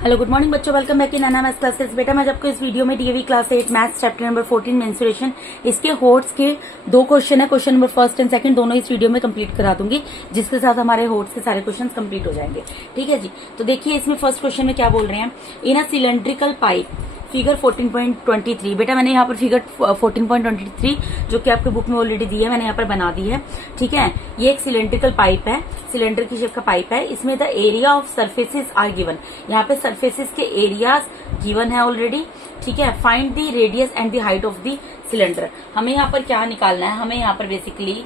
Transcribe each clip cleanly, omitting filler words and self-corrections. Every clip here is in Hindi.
हेलो गुड मॉर्निंग बच्चों, welcome back in Naina maths classes. बेटा मैं आपको इस वीडियो में DAV class 8 maths chapter number 14 mensuration इसके होट्स के दो क्वेश्चन है, question number first and second दोनों इस वीडियो में कंप्लीट करा दूंगी, जिसके साथ हमारे होट्स के सारे क्वेश्चन कंप्लीट हो जाएंगे। ठीक है जी। तो देखिए इसमें फर्स्ट क्वेश्चन में क्या बोल रहे हैं, इन अ सिलेंड्रिकल पाइप फिगर 14.23। बेटा मैंने यहाँ पर फिगर 14.23 जो कि आपके बुक में ऑलरेडी दी है, मैंने यहाँ पर बना दी है। ठीक है, ये एक सिलेंड्रिकल पाइप है, सिलेंडर की शेप का पाइप है। इसमें the area of surfaces are given, यहाँ पे सरफेसेस के एरियाज गिवन है ऑलरेडी। ठीक है, find the radius and the height of the cylinder. हमें यहाँ पर क्या निकालना है, हमें यहाँ पर बेसिकली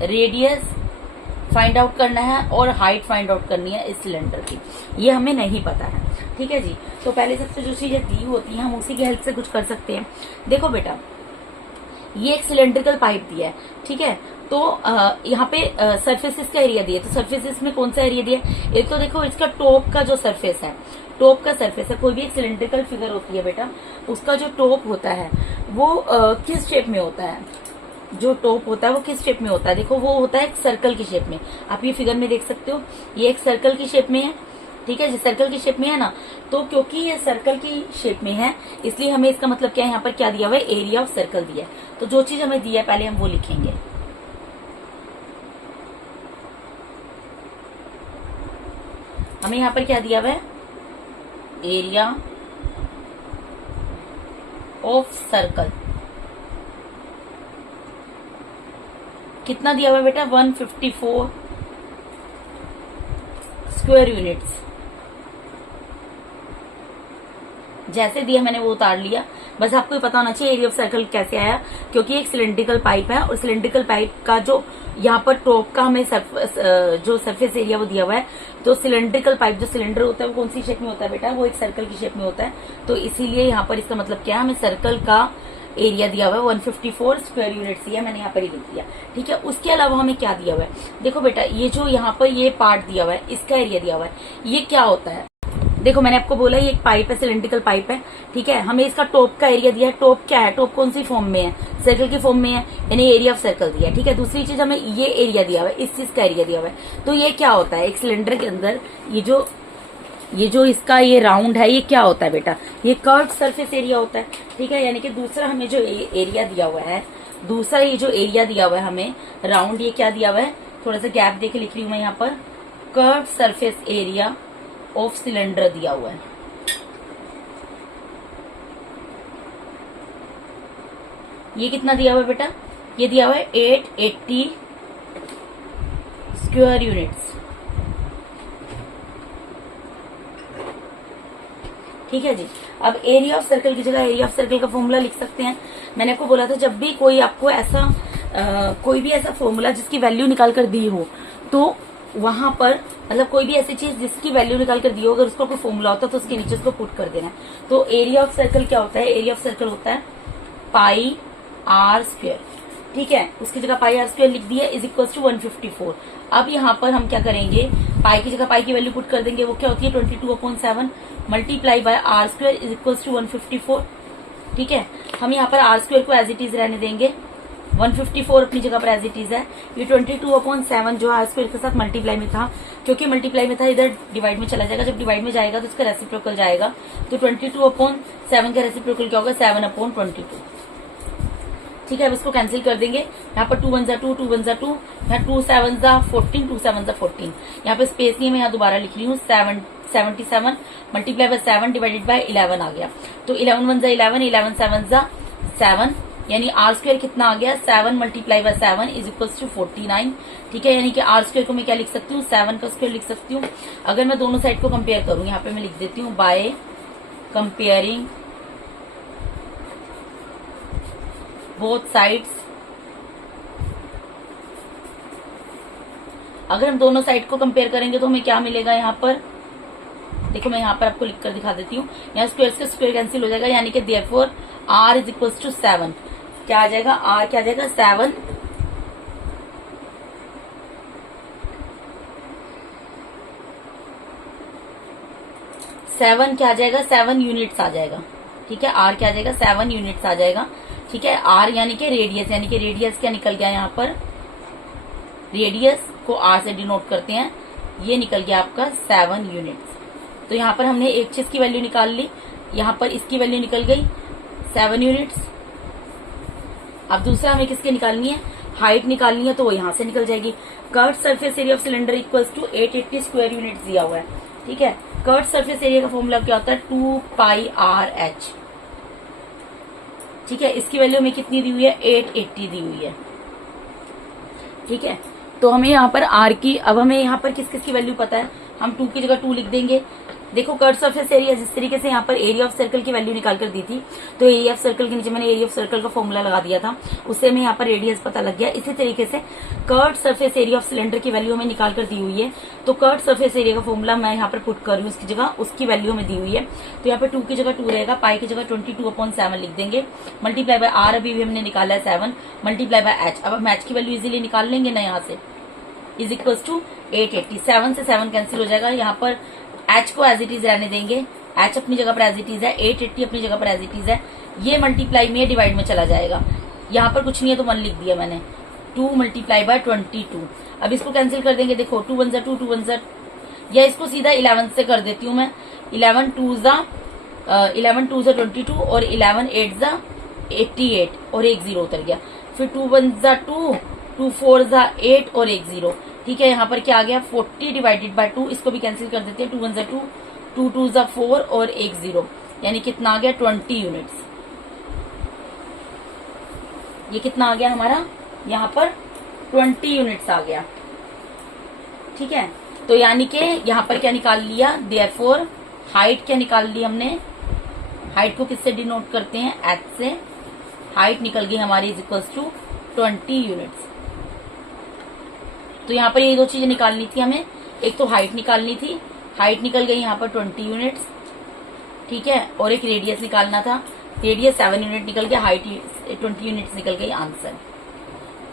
रेडियस फाइंड आउट करना है और हाइट फाइंड आउट करनी है इस सिलेंडर की, ये हमें नहीं पता है। ठीक है जी। तो पहले सबसे जो चीजें दी होती है हम उसी की हेल्प से कुछ कर सकते हैं। देखो बेटा, ये एक सिलेंड्रिकल पाइप दिया है। ठीक है, तो यहाँ पे सरफेसेस का एरिया दिया है। तो सरफेसेस में कौन सा एरिया दिया है, एक तो देखो इसका टॉप का जो सरफेस है, टॉप का सरफेस है। कोई भी एक सिलेंड्रिकल फिगर होती है बेटा, उसका जो टॉप होता है वो किस शेप में होता है, जो टॉप होता है वो किस शेप में होता है, देखो वो होता है एक सर्कल की शेप में। आप ये फिगर में देख सकते हो, ये एक सर्कल की शेप में है। ठीक है, सर्कल की शेप में है ना, तो क्योंकि ये सर्कल की शेप में है इसलिए हमें इसका मतलब क्या है, यहाँ पर क्या दिया हुआ है, एरिया ऑफ सर्कल दिया है। तो जो चीज हमें दिया है पहले हम वो लिखेंगे। हमें यहाँ पर क्या दिया हुआ है, एरिया ऑफ सर्कल कितना दिया हुआ है बेटा, 154 स्क्वायर यूनिट्स। जैसे दिया मैंने वो उतार लिया, बस आपको ये पता होना चाहिए एरिया ऑफ सर्कल कैसे आया, क्योंकि एक सिलेंड्रिकल पाइप है और सिलेंड्रिकल पाइप का जो यहाँ पर टॉप का हमें जो सरफेस एरिया वो दिया हुआ है। तो सिलेंड्रिकल पाइप जो सिलेंडर होता है वो कौन सी शेप में होता है बेटा, वो एक सर्कल की शेप में होता है। तो इसीलिए यहाँ पर इसका मतलब क्या है, हमें सर्कल का एरिया दिया हुआ है 154 स्क्वायर यूनिट्स है, मैंने यहाँ पर ही लिख दिया। ठीक है, उसके अलावा हमें क्या दिया हुआ है, देखो बेटा ये जो यहाँ पर ये पार्ट दिया हुआ है, इसका एरिया दिया हुआ है, ये क्या होता है। देखो मैंने आपको बोला ये एक पाइप है, सिलेंड्रिकल पाइप है। ठीक है, हमें इसका टॉप का एरिया दिया है। टॉप क्या है, टॉप कौन सी फॉर्म में है, सर्कल की फॉर्म में है, यानी एरिया ऑफ सर्कल दिया है। ठीक है, दूसरी चीज हमें ये एरिया दिया हुआ है, इस चीज का एरिया दिया हुआ है। तो ये क्या होता है, एक सिलेंडर के अंदर ये जो इसका ये राउंड है, ये क्या होता है बेटा, ये कर्व्ड सरफेस एरिया होता है। ठीक है, यानी कि दूसरा हमें जो एरिया दिया हुआ है, दूसरा ये जो एरिया दिया हुआ है हमें राउंड, ये क्या दिया हुआ है, थोड़ा सा गैप देके लिख रही हूं मैं यहाँ पर, curved surface area of cylinder दिया हुआ है। ये कितना दिया हुआ है बेटा, ये दिया हुआ है 880 स्क्वायर यूनिट्स। ठीक है जी। अब एरिया ऑफ सर्कल की जगह एरिया ऑफ सर्कल का फॉर्मूला लिख सकते हैं। मैंने आपको बोला था जब भी कोई आपको ऐसा कोई भी ऐसा फॉर्मूला जिसकी वैल्यू निकाल कर दी हो, तो वहां पर मतलब कोई भी ऐसी चीज जिसकी वैल्यू निकाल कर दी हो, अगर उसका कोई फॉर्मूला होता है तो उसके नीचे उसको पुट कर देना है। तो एरिया ऑफ सर्कल क्या होता है, एरिया ऑफ सर्कल होता है पाई आर स्क्वायर। ठीक है, उसकी जगह पाई आर स्क्वायर लिख दिया, इज इक्वल टू 154। अब यहाँ पर हम क्या करेंगे, पाई की जगह पाई की वैल्यू पुट कर देंगे, वो क्या होती है 22/7 multiply by R square is equal to 154। ठीक है, हम यहाँ पर आर स्क्वायर को एज इट इज रहने देंगे, 154 अपनी जगह पर एज इट इज है। ये 22/7 जो आर स्क्वायर के साथ मल्टीप्लाई में था, क्योंकि मल्टीप्लाई में था इधर डिवाइड में चला जाएगा, जब डिवाइड में जाएगा तो इसका रेसिप्रोकल जाएगा। तो 22/7 का रेसिप्रोकल क्या होगा, 7/22। ठीक है, अब इसको कैंसिल कर देंगे, यहाँ पर 2 1 जा 2, 2 1 जा 2, यहाँ 2 7 जा 14, 2 7 जा 14। यहाँ पे स्पेस नहीं है, मैं यहाँ दोबारा लिख रही हूँ, 77 मल्टीप्लाई बाय 7 डिवाइडेड बाय 11 आ गया। तो 11 1 जा 11, 11 7 जा 7, यानी आर स्क्वायर कितना आ गया, 7 multiply by 7 is equal to 49। ठीक है, यानी कि आर स्क्वायर को मैं क्या लिख सकती हूँ, 7 का स्क्वायर लिख सकती हूँ। अगर मैं दोनों साइड को कंपेयर करूँ, यहाँ पे मैं लिख देती हूँ बाय कंपेयरिंग बोथ साइड्स। अगर हम दोनों साइड को कंपेयर करेंगे तो हमें क्या मिलेगा, यहाँ पर देखो मैं यहाँ पर आपको लिख कर दिखा देती हूँ, यहाँ स्क्वायर से स्क्वायर कैंसिल हो जाएगा, यानी कि therefore R is equal to 7। क्या आ जाएगा, आर क्या आ जाएगा 7, क्या आ जाएगा 7 यूनिट्स आ जाएगा। ठीक है, आर क्या आ जाएगा 7 यूनिट्स आ जाएगा। ठीक है, आर यानी कि रेडियस, यानी कि रेडियस क्या निकल गया, यहाँ पर रेडियस को आर से डिनोट करते हैं, ये निकल गया आपका 7 यूनिट्स। तो यहाँ पर हमने एक चीज की वैल्यू निकाल ली, यहाँ पर इसकी वैल्यू निकल गई 7 यूनिट्स। अब दूसरा हमें किसके निकालनी है, हाइट निकालनी है, तो वो यहाँ से निकल जाएगी। Curve surface area of cylinder equals to 880 square unit दिया हुआ है। ठीक है, कर्व सरफेस एरिया का फॉर्मूला क्या होता है, 2πRH। ठीक है, इसकी वैल्यू हमें कितनी दी हुई है, 880 दी हुई है। ठीक है, तो हमें यहाँ पर आर की, अब हमें यहाँ पर किस किस की वैल्यू पता है, हम 2 की जगह 2 लिख देंगे। देखो कर्व सरफेस एरिया, जिस तरीके से यहाँ पर एरिया ऑफ सर्कल की वैल्यू निकाल कर दी थी, तो एरिया ऑफ सर्कल के नीचे मैंने एरिया ऑफ सर्कल का फॉर्मूला लगा दिया था, उससे हमें यहाँ पर रेडियस पता लग गया। इसी तरीके से curve surface area of cylinder की वैल्यू हमें निकाल कर दी हुई है, तो कर्व सरफेस एरिया का फॉर्मूला मैं यहाँ पर पुट कर रही हूँ, उसकी जगह उसकी वैल्यू हमें दी हुई है। तो यहाँ पर 2 की जगह 2 रहेगा, पाई की जगह 22/7 लिख देंगे, मल्टीप्लाई बाय आर अभी भी हमने निकाला है 7, मल्टीप्लाई बाय एच। अब हम एच की वैल्यू इजिली निकाल लेंगे ना यहाँ से, इज इक्वल टू 880। 7 से 7 कैंसिल हो जाएगा, यहाँ पर h को एज इट इज रहने देंगे, h अपनी जगह पर एज इट इज है, 880 अपनी जगह पर एज इट इज है, ये मल्टीप्लाई में डिवाइड में चला जाएगा। यहाँ पर कुछ नहीं है तो 1 लिख दिया मैंने, 2 मल्टीप्लाई बाय 22। अब इसको कैंसिल कर देंगे, देखो 2 1 2 2 1, या इसको सीधा 11 से कर देती हूँ मैं, 11 2 22 और 11 8 88 और एक 0 उतर गया, फिर 2 1 2, 2 4 8 और एक 0। ठीक है, यहाँ पर क्या आ गया, 40 डिवाइडेड बाय 2, इसको भी कैंसिल कर देते हैं, 2 1 2, 2 2 4 और एक 0, यानी कितना आ गया 20 यूनिट्स। ये कितना आ गया हमारा, यहाँ पर 20 यूनिट्स आ गया। ठीक है, तो यानी कि यहाँ पर क्या निकाल लिया, देयरफॉर हाइट क्या निकाल ली हमने, हाइट को किससे डिनोट करते हैं, h से। हाइट निकल गई हमारी इज इक्वल टू 20 यूनिट्स। तो यहाँ पर ये 2 चीजें निकालनी थी हमें, एक तो हाइट निकालनी थी, हाइट निकल गई यहाँ पर 20 यूनिट्स। ठीक है, और एक रेडियस निकालना था, रेडियस 7 यूनिट निकल गया, हाइट 20 यूनिट्स निकल गई आंसर।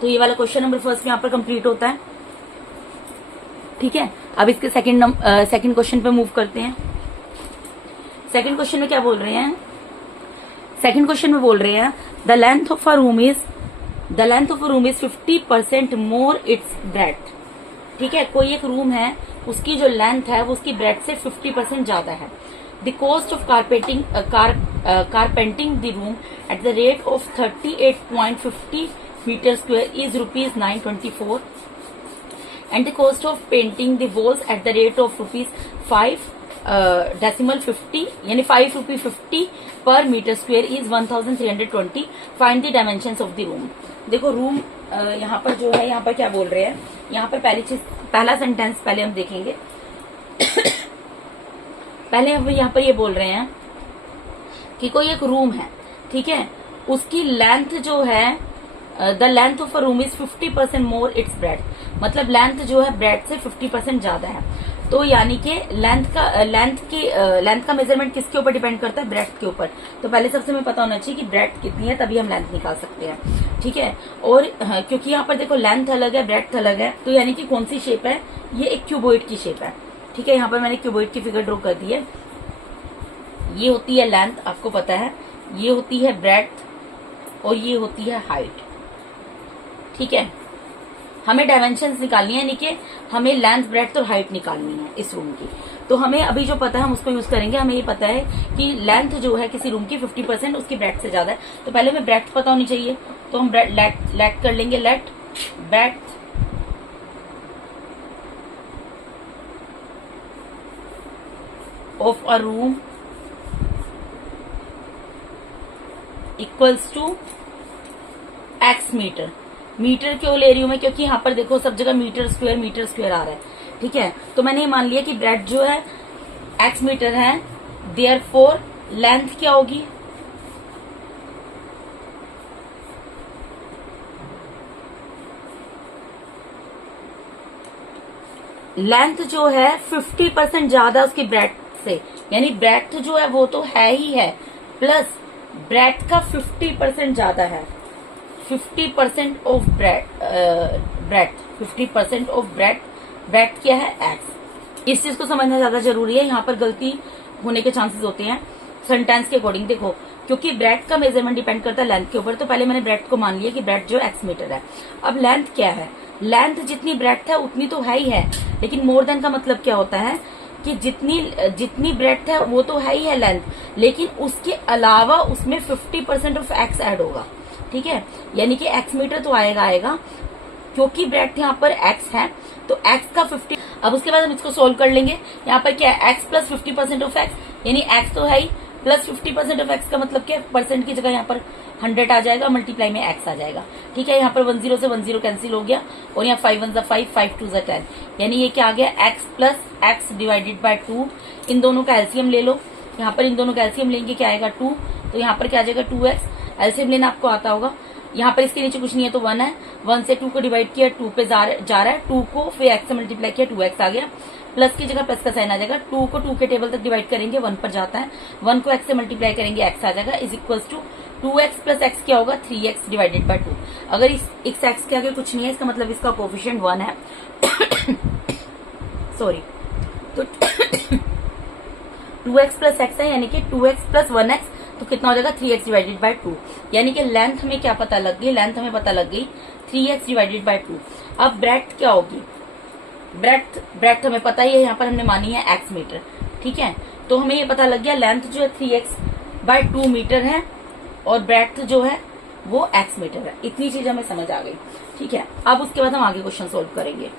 तो ये वाला क्वेश्चन नंबर फर्स्ट में यहाँ पर कंप्लीट होता है। ठीक है, अब इसके सेकंड क्वेश्चन पे मूव करते हैं। सेकंड क्वेश्चन में क्या बोल रहे हैं, सेकंड क्वेश्चन में बोल रहे हैं the length of a room is 50% more it's breath. ठीक है, कोई एक रूम है, उसकी जो लेंथ है वो उसकी ब्रेथ से 50% ज्यादा है। The cost of carpeting the room at the rate of 38.50 metre square is ₹924 and the cost of painting the walls at the rate of ₹5.50 यानी ₹5.50 पर metre square is 1320। Find the dimensions of the room. देखो रूम यहाँ पर जो है, यहाँ पर क्या बोल रहे हैं, यहाँ पर पहला सेंटेंस पहले हम देखेंगे। पहले हम यहाँ पर ये बोल रहे हैं कि कोई एक रूम है, ठीक है, उसकी लेंथ जो है, the length of a room is 50% more it's breath, मतलब लेंथ जो है ब्रेथ से 50% ज्यादा है। तो यानी कि लेंथ का मेजरमेंट किसके ऊपर डिपेंड करता है, ब्रेथ के ऊपर। तो पहले सबसे हमें पता होना चाहिए कि ब्रेथ कितनी है, तभी हम लेंथ निकाल सकते हैं। ठीक है, और क्योंकि यहाँ पर देखो लेंथ अलग है, ब्रेथ अलग है, तो यानी कि कौन सी शेप है, ये एक क्यूबॉइड की शेप है। ठीक है, यहाँ पर मैंने क्यूबॉइड की फिगर ड्रॉ कर दी है। ये होती है लेंथ, आपको पता है, ये होती है ब्रेथ और ये होती है हाइट। ठीक है, हमें डायमेंशंस निकालनी है, यानी कि हमें लेंथ, ब्रेथ और हाइट निकालनी है इस रूम की। तो हमें अभी जो पता है हम उसको यूज करेंगे। हमें ये पता है कि लेंथ जो है किसी रूम की 50% उसकी ब्रेथ से ज्यादा है, तो पहले हमें ब्रेथ पता होनी चाहिए। तो हम लेट कर लेंगे, let breadth of a room equals to x मीटर। मीटर क्यों ले रही हूं मैं, क्योंकि यहाँ पर देखो सब जगह मीटर स्क्वायर आ रहा है। ठीक है, तो मैंने ये मान लिया कि ब्रेथ जो है x मीटर है, देयरफॉर लेंथ क्या होगी, लेंथ जो है 50% ज्यादा उसकी ब्रेथ से, यानी ब्रेथ जो है वो तो है ही है, प्लस ब्रेथ का 50% ज्यादा है। 50% ऑफ ब्रेथ 50% ऑफ ब्रेथ क्या है, x। इस चीज को समझना ज्यादा जरूरी है, यहाँ पर गलती होने के चांसेस होते हैं सेंटेंस के अकॉर्डिंग। देखो, क्योंकि ब्रेथ का मेजरमेंट डिपेंड करता है लेंथ के ऊपर, तो पहले मैंने ब्रेथ को मान लिया कि ब्रेथ जो x मीटर है। अब लेंथ क्या है, लेंथ जितनी ब्रेथ है उतनी तो है ही है, लेकिन मोर देन का मतलब क्या होता है कि जितनी जितनी ब्रेड्थ है वो तो है ही है लेंथ, लेकिन उसके अलावा उसमें 50% ऑफ एक्स ऐड होगा। ठीक है, यानी कि एक्स मीटर तो आएगा क्योंकि ब्रेड्थ यहाँ पर एक्स है तो एक्स का 50। अब उसके बाद हम इसको सोल्व कर लेंगे। यहाँ पर क्या है, एक्स प्लस 50% ऑफ एक्स, यानी एक्स तो है ही, प्लस 50% ऑफ एक्स का मतलब क्या, परसेंट की जगह यहाँ पर 100 आ जाएगा, मल्टीप्लाई में एक्स आ जाएगा। ठीक है, यहाँ पर 10 से 10 कैंसिल हो गया और यहाँ 5 1 5 5 2 10, यानी ये क्या आ गया, x plus x divided by 2। इन दोनों का एलसीएम ले लो, यहाँ पर इन दोनों का एलसीएम लेंगे, क्या आएगा 2, तो यहाँ पर क्या आ जाएगा 2x। एलसीएम लेना आपको आता होगा, यहाँ पर इसके नीचे कुछ नहीं है तो 1 है, 1 से 2 को डिवाइड किया, 2 पे जा रहा है, 2 को फिर x से मल्टीप्लाई किया, 2x आ गया, प्लस की जगह प्लस का साइन आ जाएगा, 2 को 2 के टेबल तक डिवाइड करेंगे 1 पर जाता है, 1 को x से मल्टीप्लाई करेंगे x आ जाएगा, is equal to 2x plus x क्या होगा 3x डिवाइडेड बाय 2। अगर इस x के आगे कुछ नहीं है इसका मतलब इसका कोफिशिएंट 1 है सॉरी, तो 2x प्लस x है, यानी कि 2x प्लस 1x, तो कितना हो जाएगा 3x डिवाइडेड बाय 2। यानी कि लेंथ हमें क्या पता लग गई, लेंथ हमें पता लग गई 3x डिवाइडेड बाय 2। अब ब्रेड्थ क्या होगी, ब्रेड्थ हमें पता ही है, यहाँ पर हमने मानी है x मीटर। ठीक है, तो हमें ये पता लग गया लेंथ जो है 3x बाय 2 मीटर है और ब्रेड्थ जो है वो x मीटर है। इतनी चीज हमें समझ आ गई। ठीक है, अब उसके बाद हम आगे क्वेश्चन सोल्व करेंगे।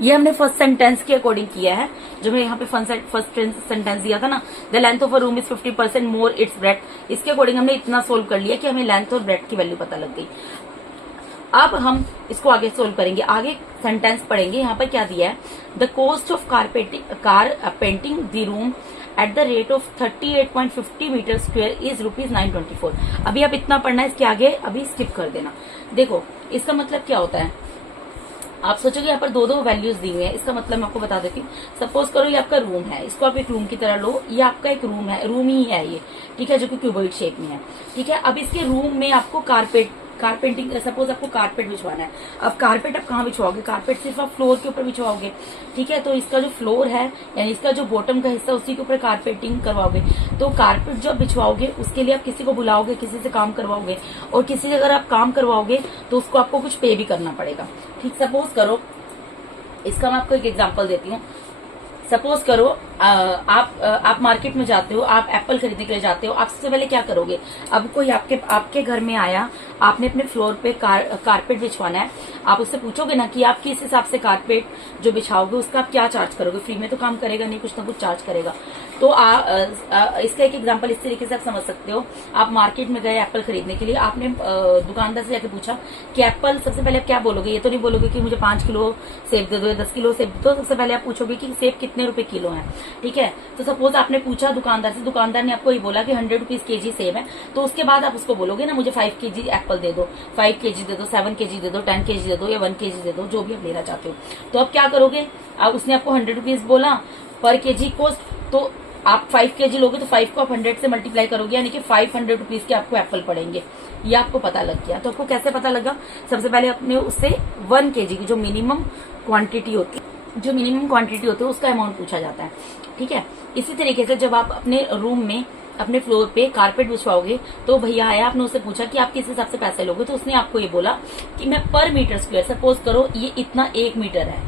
ये हमने फर्स्ट सेंटेंस के अकॉर्डिंग किया है, जो मैं यहाँ पे फर्स्ट सेंटेंस दिया था ना, the length of a room is 50% more it's breadth, इसके अकॉर्डिंग हमने इतना सोल्व कर लिया कि हमें लेंथ और ब्रेड्थ की वैल्यू पता लग गई। अब हम इसको आगे सोल्व करेंगे, आगे सेंटेंस पढ़ेंगे। यहाँ पर क्या दिया है, the cost of painting the room at the rate of 38.50 metre square is ₹924। अभी आप इतना पढ़ना है, इसके आगे अभी स्किप कर देना। देखो इसका मतलब क्या होता है, आप सोचोगे यहाँ पर दो वैल्यूज दी हुई है, इसका मतलब मैं आपको बता देती हूँ। सपोज करो ये आपका रूम है, इसको आप एक रूम की तरह लो, ये आपका एक रूम है, रूम ही है ये, ठीक है, जो कि क्यूबॉइड शेप में है। ठीक है, अब इसके रूम में आपको कारपेंटिंग, सपोज आपको कारपेट बिछवाना है। अब कारपेट आप कहाँ बिछवाओगे, कारपेट सिर्फ आप फ्लोर के ऊपर बिछवाओगे। ठीक है, तो इसका जो फ्लोर है यानी इसका जो बॉटम का हिस्सा उसी के ऊपर कारपेटिंग करवाओगे। तो कारपेट जब बिछवाओगे उसके लिए आप किसी को बुलाओगे, किसी से काम करवाओगे, और किसी से अगर आप काम करवाओगे तो उसको आपको कुछ पे भी करना पड़ेगा। ठीक, सपोज करो, इसका मैं आपको एक एग्जांपल देती हूँ। सपोज करो आप मार्केट में जाते हो, आप एप्पल खरीदने के लिए जाते हो। आप सबसे पहले क्या करोगे, अब कोई आपके घर में आया, आपने अपने फ्लोर पे कारपेट बिछवाना है, आप उससे पूछोगे ना कि आप किस हिसाब से कारपेट जो बिछाओगे उसका आप क्या चार्ज करोगे। फ्री में तो काम करेगा नहीं, कुछ ना कुछ चार्ज करेगा। तो इसका एक एग्जांपल इस तरीके से आप समझ सकते हो। आप मार्केट में गए एप्पल खरीदने के लिए, आपने दुकानदार से जाके पूछा कि एप्पल, सबसे पहले आप क्या बोलोगे, ये तो नहीं बोलोगे कि मुझे 5 किलो सेब दे दो या 10 किलो सेब दे दो। सबसे पहले आप पूछोगे कि सेब कितने रुपए किलो है। ठीक है, तो सपोज आपने पूछा दुकानदार से, दुकानदार ने आपको ये बोला कि 100 रुपीज केजी सेब है। तो उसके बाद आप उसको बोलोगे ना मुझे 5 केजी एप्पल दे दो, 5 केजी दे दो, 7 केजी दे दो, 10 केजी दे दो या 1 केजी दे दो, जो भी आप लेना चाहते हो। तो आप क्या करोगे, अब उसने आपको 100 रुपीज बोला पर केजी कॉस्ट, तो आप 5 केजी लोगे तो 5 को आप 100 से मल्टीप्लाई करोगे, यानी कि 500 रुपीज के आपको एप्पल पड़ेंगे। ये आपको पता लग गया। तो आपको कैसे पता लगा, सबसे पहले अपने उससे 1 केजी की जो मिनिमम क्वांटिटी होती है उसका अमाउंट पूछा जाता है। ठीक है, इसी तरीके से जब आप अपने रूम में अपने फ्लोर पे कारपेट बिछवाओगे तो भैया आया, आपने उससे पूछा कि आप किस हिसाब से पैसे लोगे, तो उसने आपको ये बोला कि मैं पर मीटर स्क्वायर, सपोज करो ये इतना 1 मीटर है,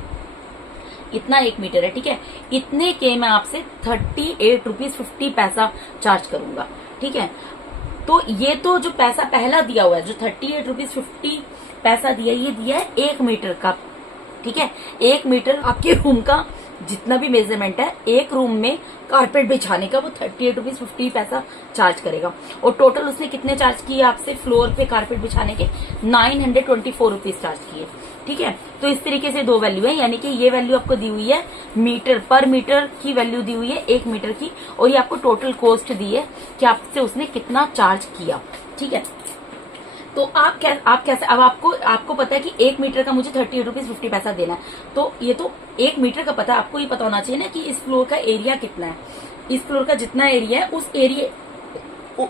इतना 1 मीटर है। ठीक है, इतने के मैं आपसे 38 रुपीज 50 पैसा चार्ज करूंगा। ठीक है, तो ये तो जो पैसा पहला दिया हुआ है, जो 38 रुपीज 50 पैसा दिया, ये दिया है 1 मीटर का। ठीक है, 1 मीटर आपके रूम का जितना भी मेजरमेंट है, एक रूम में कारपेट बिछाने का, वो 38 रुपीज 50 पैसा चार्ज करेगा। और टोटल उसने कितने चार्ज किए आपसे फ्लोर पे कारपेट बिछाने के, 924 रुपीज चार्ज किए। ठीक है, तो इस तरीके से दो वैल्यू है, यानी कि ये वैल्यू आपको दी हुई है मीटर, पर मीटर की वैल्यू दी हुई है 1 मीटर की, और ये आपको टोटल कॉस्ट दी है कि आपसे उसने कितना चार्ज किया। ठीक है, तो आप कैसे, अब आपको पता है कि 1 मीटर का मुझे 38 रुपीज 50 पैसा देना है। तो ये तो 1 मीटर का पता है, आपको ये पता होना चाहिए ना कि इस फ्लोर का एरिया कितना है। इस फ्लोर का जितना एरिया है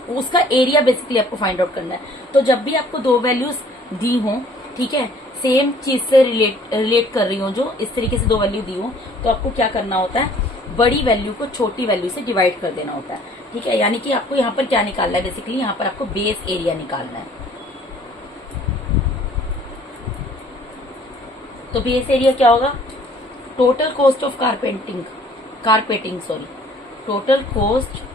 उसका एरिया बेसिकली आपको फाइंड आउट करना है। तो जब भी आपको दो वैल्यूज दी हो, ठीक है, सेम चीज से रिलेट कर रही हो, जो इस तरीके से दो वैल्यू दी हो, तो आपको क्या करना होता है, बड़ी वैल्यू को छोटी वैल्यू से डिवाइड कर देना होता है। ठीक है, यानी कि आपको यहाँ पर क्या निकालना है, बेसिकली यहाँ पर आपको बेस एरिया निकालना है। तो बेस एरिया क्या होगा, total cost of carpentry carpeting, sorry, total cost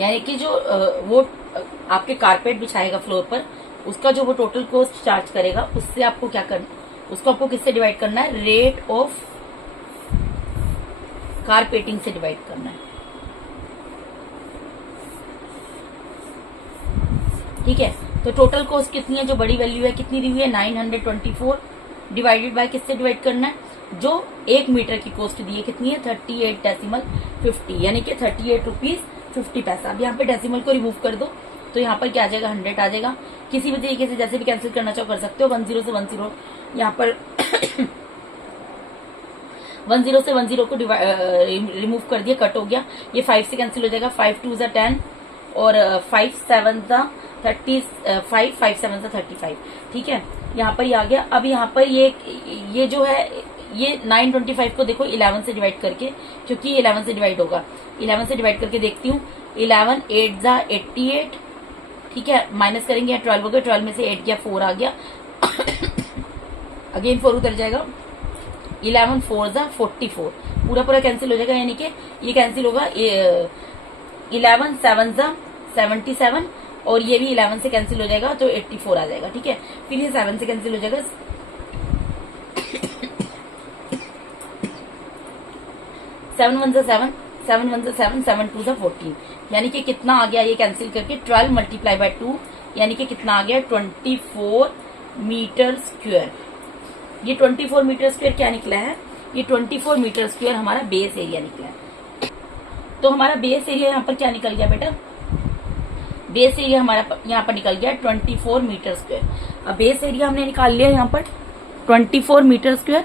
यानी कि जो वो आपके कारपेट बिछाएगा फ्लोर पर, उसका जो वो टोटल कॉस्ट चार्ज करेगा, उससे आपको क्या करना, उसको आपको किससे डिवाइड करना है, रेट ऑफ कारपेटिंग से डिवाइड करना है। ठीक है, तो टोटल कॉस्ट कितनी है, जो बड़ी वैल्यू है कितनी दी हुई है 924, डिवाइडेड बाय किससे डिवाइड करना है, जो 1 मीटर की कॉस्ट दी है कितनी है 38.50, यानी कि 38 रुपीज 50 पैसा। अब यहाँ पे डेसिमल को रिमूव कर दो तो यहाँ पर क्या आ जाएगा 100 आ जाएगा। किसी भी तरीके से जैसे भी कैंसिल करना चाहो कर सकते हो। 10 से 10 यहाँ पर 10 से 10 को रिमूव कर दिया, कट हो गया, ये 5 से कैंसिल हो जाएगा, 5 2 10 और 5 7 35, 5 7 35। ठीक है, यहाँ पर ये आ गया। अब यहाँ पर ये जो है ये 925 को देखो 11 से डिवाइड करके, क्योंकि 11 से डिवाइड होगा, 11 से डिवाइड करके देखती हूँ। 11 8 जा 88, ठीक है, माइनस करेंगे 12 हो गया, 12 में से 8 गया 4 आ गया अगेन 4 उतर जाएगा, 11 4 जा 44, पूरा कैंसिल हो जाएगा, यानी कि ये कैंसिल होगा। 11 7 जा 77 और ये भी 11 से कैंसिल हो जाएगा तो 84 आ जाएगा। ठीक है, फिर ये 7 से कैंसिल हो जाएगा, 7 1 7 7 1 7 7 2 14, यानी कि कितना आ गया ये कैंसिल करके 12 मल्टीप्लाई बाय 2, यानी कि कितना आ गया 24 मीटर स्क्वायर। ये 24 मीटर स्क्वायर क्या निकला है, ये 24 मीटर स्क्वायर हमारा बेस एरिया निकला है। तो हमारा बेस एरिया यहाँ पर क्या निकल गया बेटा, बेस एरिया हमारा यहाँ पर निकल गया 24 मीटर स्क्वायर। अब बेस एरिया हमने निकाल लिया यहाँ पर 24 मीटर स्क्वायर।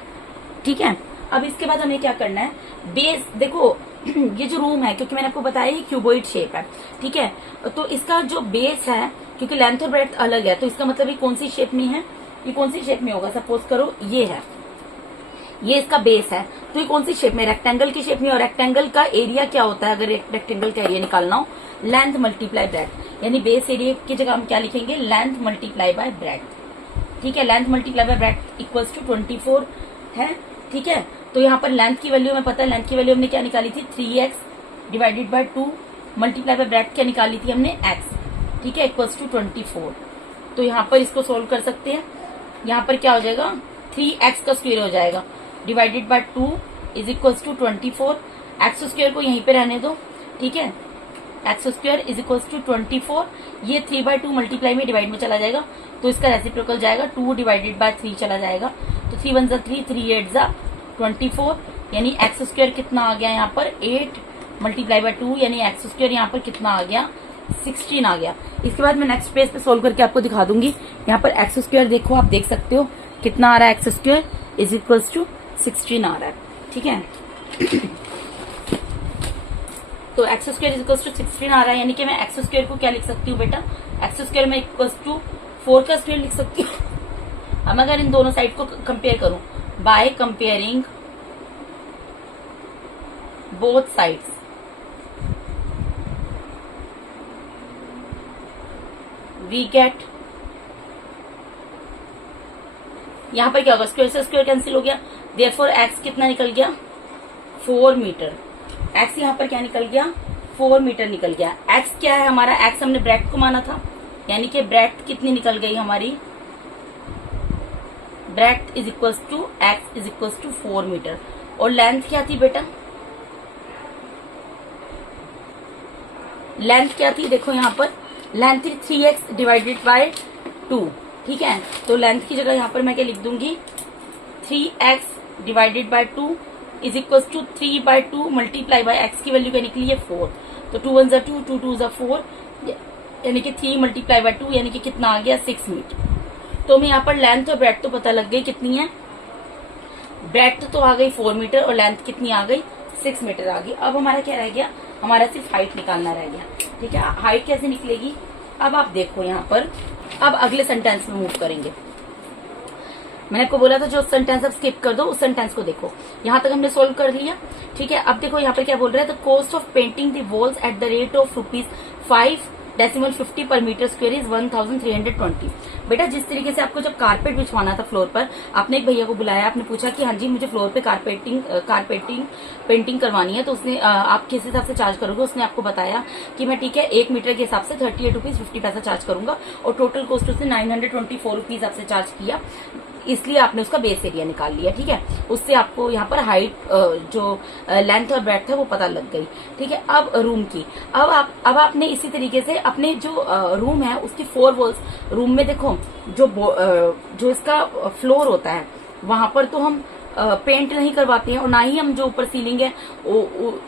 ठीक है, अब इसके बाद हमें क्या करना है, बेस देखो ये जो रूम है, क्योंकि मैंने आपको बताया ये क्यूबॉइड शेप है, ठीक है, तो इसका जो बेस है, क्योंकि लेंथ और ब्रेड्थ अलग है, तो इसका मतलब ये कौन सी शेप में है, ये कौन सी शेप में होगा, सपोज करो ये है, ये इसका बेस है, तो ये कौन सी शेप में, रेक्टेंगल की शेप में। और रेक्टेंगल का एरिया क्या होता है, अगर रेक्टेंगल का एरिया निकालना हो, लेंथ मल्टीप्लाई ब्रेड्थ, यानी बेस एरिया की जगह हम क्या लिखेंगे, लेंथ मल्टीप्लाई बाय ब्रेड्थ। ठीक है, length multiply by breadth equals to 24 है। ठीक है, तो यहाँ पर लेंथ की वैल्यू हमें पता है, लेंथ की वैल्यू हमने क्या निकाली थी 3x divided by 2 multiply by breadth क्या निकाली थी हमने x। ठीक है, इक्वल्स टू 24। तो यहाँ पर इसको सोल्व कर सकते हैं, यहाँ पर क्या हो जाएगा 3x का स्क्वायर हो जाएगा divided by 2 is equals to 24, x square को यहीं पे रहने दो। ठीक है, x square is equals to 24, ये 3/2 मल्टीप्लाई में डिवाइड में चला जाएगा, तो इसका रेसिप्रोकल जाएगा 2 डिवाइडेड बाय 3 चला जाएगा, तो 3 1 3 3 8 24, यानी एक्स स्क्वायर कितना आ गया यहाँ पर 8 मल्टीप्लाई बाय 2, यानी एक्स स्क्वायर यहाँ पर कितना आ गया 16 आ गया। इसके बाद मैं नेक्स्ट पेज पे सोल्व करके आपको दिखा दूंगी। यहाँ पर एक्स स्क्वायर देखो, आप देख सकते हो कितना आ रहा है, x square is equals to 16 आ रहा है। ठीक है, तो x square is equals to 16 आ रहा है, यानी कि मैं एक्स स्क्वायर को क्या लिख सकती हूँ बेटा, एक्स स्क्वायर में इक्वल्स टू 4 का स्क्वायर लिख सकती हूँ। अब अगर इन दोनों साइड को कंपेयर करूं, by comparing both sides, we get, यहां पर क्या होगा, स्क्वायर से स्क्वायर कैंसिल हो गया, देयरफॉर एक्स कितना निकल गया 4 मीटर, एक्स यहाँ पर क्या निकल गया 4 मीटर निकल गया। एक्स क्या है हमारा, एक्स हमने ब्रेड्थ को माना था, यानी कि ब्रेड्थ कितनी निकल गई हमारी, breadth is equals to x is equals to 4 metre. और लेंथ क्या थी बेटा, लेंथ क्या थी, देखो यहाँ पर लेंथ थी 3x डिवाइडेड बाय 2। ठीक है, तो लेंथ की जगह यहाँ पर मैं क्या लिख दूंगी 3x divided by 2 is equals to 3/2 multiply by x की वैल्यू क्या निकली है 4, तो 2 1 2 2 2 4, यानी कि 3 मल्टीप्लाई बाय 2, यानी कि कितना आ गया 6 मीटर। तो हमें यहाँ पर लेंथ और ब्रेड्थ तो पता लग गई कितनी है, ब्रेड्थ तो आ गई 4 मीटर और लेंथ कितनी आ गई 6 मीटर आ गई। अब हमारा क्या रह गया, हमारा सिर्फ हाइट निकालना रह गया। ठीक है, हाइट कैसे निकलेगी, अब आप देखो यहाँ पर, अब अगले सेंटेंस में मूव करेंगे। मैंने आपको बोला था जो सेंटेंस आप स्किप कर दो, उस सेंटेंस को देखो, यहाँ तक हमने सोल्व कर लिया। ठीक है, अब देखो यहाँ पर क्या बोल रहा है, the cost of painting the walls at the rate of ₹5 decimal 50 पर मीटर स्क्वायर इज 1320। बेटा जिस तरीके से आपको जब कारपेट बिछवाना था फ्लोर पर, आपने एक भैया को बुलाया, आपने पूछा कि हाँ जी मुझे फ्लोर पे कारपेटिंग पेंटिंग करवानी है, तो उसने आप किस हिसाब से चार्ज करोगे, उसने आपको बताया कि मैं ठीक है 1 मीटर के हिसाब से 38 रुपीज 50 पैसा चार्ज करूंगा, और टोटल कॉस्ट उसने 924 रुपीज आपसे चार्ज किया, इसलिए आपने उसका बेस एरिया निकाल लिया। ठीक है, उससे आपको यहाँ पर हाइट जो लेंथ और ब्रेड्थ है वो पता लग गई। ठीक है, अब रूम की, अब आपने इसी तरीके से अपने जो रूम है उसकी 4 वॉल्स, रूम में देखो जो इसका फ्लोर होता है वहां पर तो हम पेंट नहीं करवाते हैं, और ना ही हम जो ऊपर सीलिंग है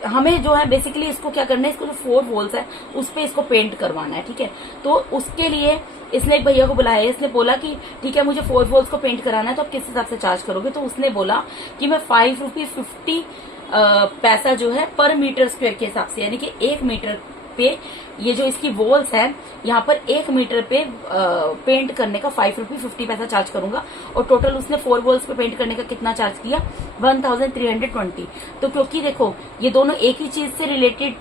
हमें जो है बेसिकली इसको क्या करना है, इसको जो 4 वॉल्स है उस पे इसको पेंट करवाना है। ठीक है, तो उसके लिए इसने एक भैया को बुलाया, इसने बोला कि ठीक है मुझे 4 वॉल्स को पेंट कराना है, तो आप किस हिसाब से चार्ज करोगे, तो उसने बोला कि मैं 5 रुपीज 50 पैसा जो है पर मीटर स्क्वायर के हिसाब से, यानी कि 1 मीटर पे ये जो इसकी वॉल्स है यहाँ पर 1 मीटर पे पेंट करने का 5 रुपीज 50 पैसा चार्ज करूंगा, और टोटल उसने 4 वॉल्स पे पेंट करने का कितना चार्ज किया, 1320। तो क्योंकि देखो ये दोनों एक ही चीज से रिलेटेड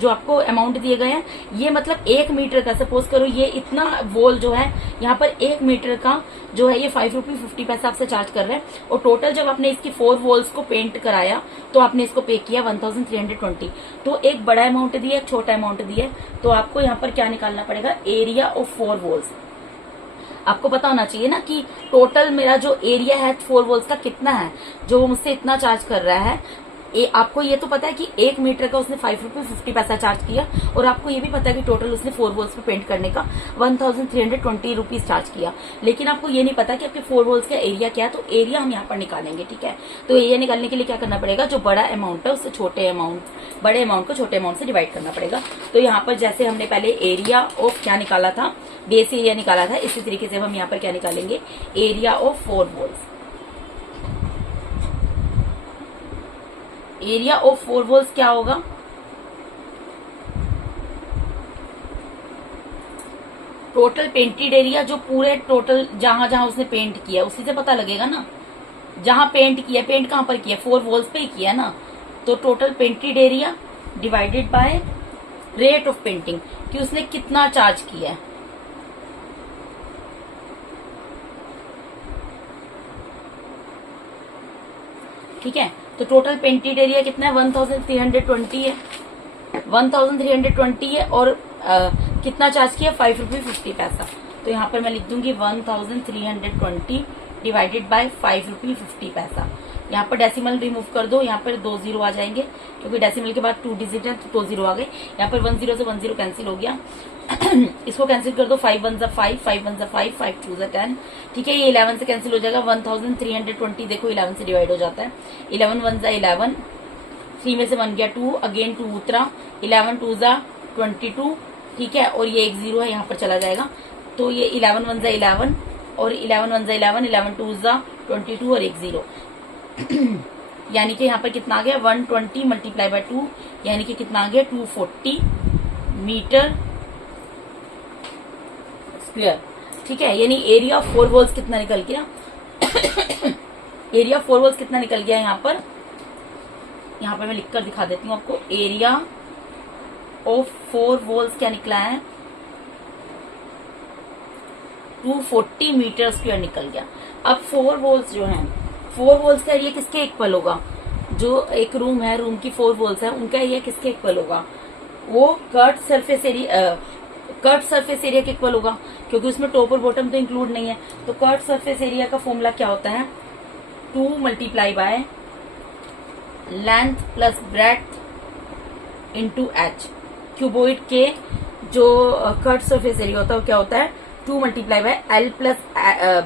जो आपको अमाउंट दिए गए हैं, ये मतलब 1 मीटर का, सपोज करो ये इतना वॉल जो है यहाँ पर 1 मीटर का जो है ये 5 रुपीज 50 पैसा आपसे चार्ज कर रहे हैं, और टोटल जब आपने इसकी 4 वॉल्स को पेंट कराया तो आपने इसको पे किया 1320। तो एक बड़ा अमाउंट दिया, एक छोटा अमाउंट दिया, तो आपको यहाँ पर क्या निकालना पड़ेगा, एरिया ऑफ 4 वॉल्स। आपको पता होना चाहिए ना कि टोटल मेरा जो एरिया है 4 वॉल्स का कितना है, जो वो मुझसे इतना चार्ज कर रहा है। आपको ये तो पता है कि 1 मीटर का उसने 5 रुपीज 50 पैसा चार्ज किया, और आपको ये भी पता है कि टोटल उसने 4 वॉल्स पे पेंट करने का 1320 रुपीज चार्ज किया, लेकिन आपको ये नहीं पता कि आपके 4 वॉल्स का एरिया क्या है, तो एरिया हम यहाँ पर निकालेंगे। ठीक है, तो एरिया निकालने के लिए क्या करना पड़ेगा, जो बड़ा अमाउंट है उससे बड़े अमाउंट को छोटे अमाउंट से डिवाइड करना पड़ेगा। तो यहाँ पर जैसे हमने पहले एरिया ऑफ क्या निकाला था, बेस एरिया निकाला था, इसी तरीके से हम यहाँ पर क्या निकालेंगे, area of 4 walls. Area of 4 walls क्या होगा, टोटल पेंटेड एरिया, जो पूरे टोटल जहां जहां उसने पेंट किया उसी से पता लगेगा ना, जहां पेंट किया, पेंट कहां पर किया, 4 वॉल्स पे ही किया ना, तो total painted area divided by rate of painting, कि उसने कितना चार्ज किया है। ठीक है, तो टोटल पेंटेड एरिया कितना है, 1320 है, 1320 है, और कितना चार्ज किया, 5 रुपीज 50 पैसा। तो यहाँ पर मैं लिख दूंगी 1320 डिवाइडेड बाय 5 रुपीज 50 पैसा। यहाँ पर डेसिमल रिमूव कर दो, यहाँ पर 2 जीरो आ जाएंगे, क्योंकि डेसिमल के बाद 2 डिजिट है तो 2 जीरो आ गए। यहाँ पर 1 जीरो से 1 जीरो कैंसिल हो गया इसको कैंसिल कर दो, 5 1 5, 5 1 5, 5 2 10। ठीक है, ये 11 से कैंसिल हो जाएगा, 1320 देखो 11 से डिवाइड हो जाता है, 11 1 11, 3 में से 1 गया 2, अगेन 2 उतरा, 11 2 22। ठीक है, और ये 1 जीरो है यहाँ पर चला जाएगा, तो ये 11 1 11, और 11 1 11, 11 2 22 और 1 जीरो यानी कि यहाँ पर कितना आ गया, 120 मल्टीप्लाई बाय 2, यानी कि कितना आ गया, 240 मीटर स्क्वायर। ठीक है, यानी एरिया ऑफ 4 वॉल्स कितना निकल गया एरिया ऑफ 4 वॉल्स कितना निकल गया, यहाँ पर मैं लिखकर दिखा देती हूँ आपको, एरिया ऑफ 4 वॉल्स क्या निकला है, 240 मीटर स्क्वायर निकल गया। अब 4 वॉल्स जो हैं, 4 वॉल्स का एरिया किसके इक्वल होगा, जो एक रूम है, रूम की 4 वॉल्स है, उनका एरिया किसके इक्वल होगा, वो कर्ट सरफेस एरिया के इक्वल होगा, क्योंकि उसमें टॉप और बॉटम तो इंक्लूड नहीं है। तो कर्ट सरफेस एरिया का फॉर्मूला क्या होता है, 2 multiply by length plus breadth into H. Cuboid के जो कर्ट सरफेस एरिया होता है वो क्या होता है, 2 multiply by L plus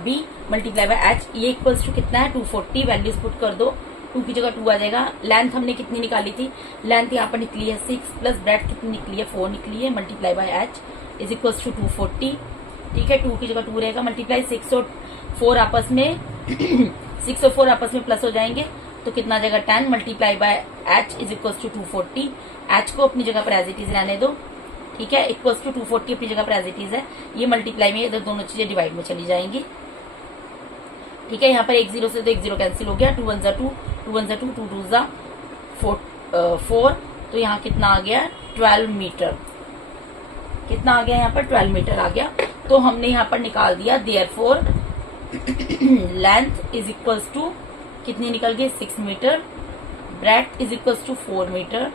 B multiply by H. ये इक्वल्स टू कितना है, 240। वैल्यूज पुट कर दो, 2 की जगह 2 आ जाएगा। लेंथ हमने कितनी निकाली थी, लेंथ यहाँ पर निकली है 6, प्लस ब्रेड्थ कितनी निकली है, 4 निकली है, multiply by H is equals to 240। ठीक है, 2 की जगह 2 रहेगा, मल्टीप्लाई 6 और 4 आपस में 6 और 4 आपस में प्लस हो जाएंगे, तो कितना आ जाएगा, 10 multiply by H is equals to 240। H को अपनी जगह पर एज इट इज रहने दो। ठीक है, इक्वल्स टू 240 अपनी जगह पर एज इट इज है, ये मल्टीप्लाई में इधर दोनों चीजें डिवाइड में चली जाएंगी। ठीक है, यहाँ पर 1 जीरो से तो 1 जीरो कैंसिल हो गया, 2 1 2, 2 1 2, 2 2 4, तो यहाँ कितना आ गया, 12 मीटर। कितना आ गया यहाँ पर 12 मीटर आ गया। तो हमने यहाँ पर निकाल दिया therefore length is equals to कितनी निकल गई 6 metre, breadth is equals to 4 metre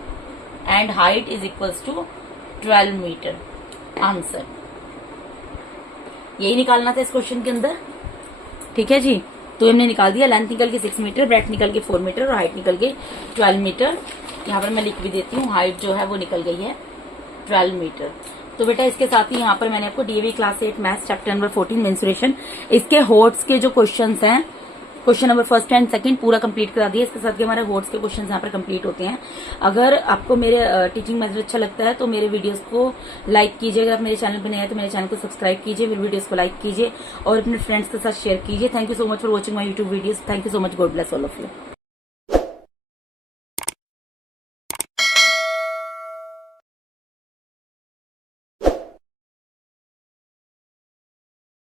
and height is equals to 12 metre. Answer यही निकालना था इस क्वेश्चन के अंदर। ठीक है जी, तो हमने निकाल दिया, लेंथ निकल के 6 मीटर, ब्रेड्थ निकल के 4 मीटर और हाइट निकल के 12 मीटर। यहाँ पर मैं लिख भी देती हूँ, हाइट जो है वो निकल गई है 12 मीटर। तो बेटा इसके साथ ही यहाँ पर मैंने आपको DAV class 8 maths chapter number 14 mensuration इसके होट्स के जो क्वेश्चंस हैं, question number first and second पूरा कंप्लीट करा दिया। इसके साथ ही हमारे होट्स के क्वेश्चंस यहाँ पर कंप्लीट होते हैं। अगर आपको मेरे टीचिंग मेथड अच्छा लगता है तो मेरे वीडियोस को लाइक कीजिए। अगर आप मेरे चैनल पर नए हैं तो मेरे चैनल को सब्सक्राइब कीजिए, मेरे वीडियोस को लाइक कीजिए और अपने फ्रेंड्स के साथ शेयर कीजिए। Thank you so much for watching my YouTube videos. Thank you so much. God bless all of you.